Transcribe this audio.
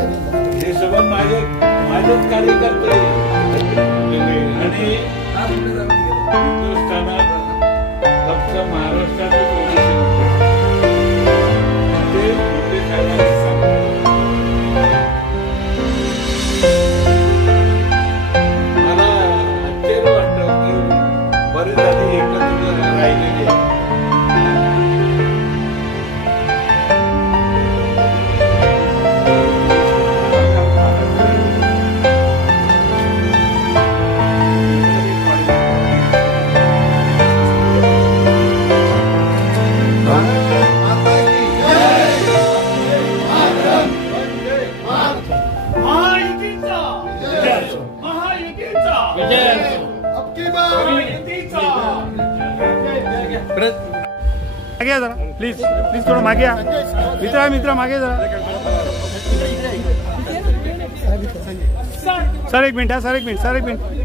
हे सगळं माझेच कार्यकर्ते आणि हिंदुस्थानात फक्त महाराष्ट्रातच ओबीसी ते मोठे साहेबांचे सांगतात. मला आश्चर्य वाटतं की बरेच झाले एकत्र राहिलेले. मागे जरा प्लीज प्लीज थोडं मागे या मित्र मागे जरा सर एक मिनिट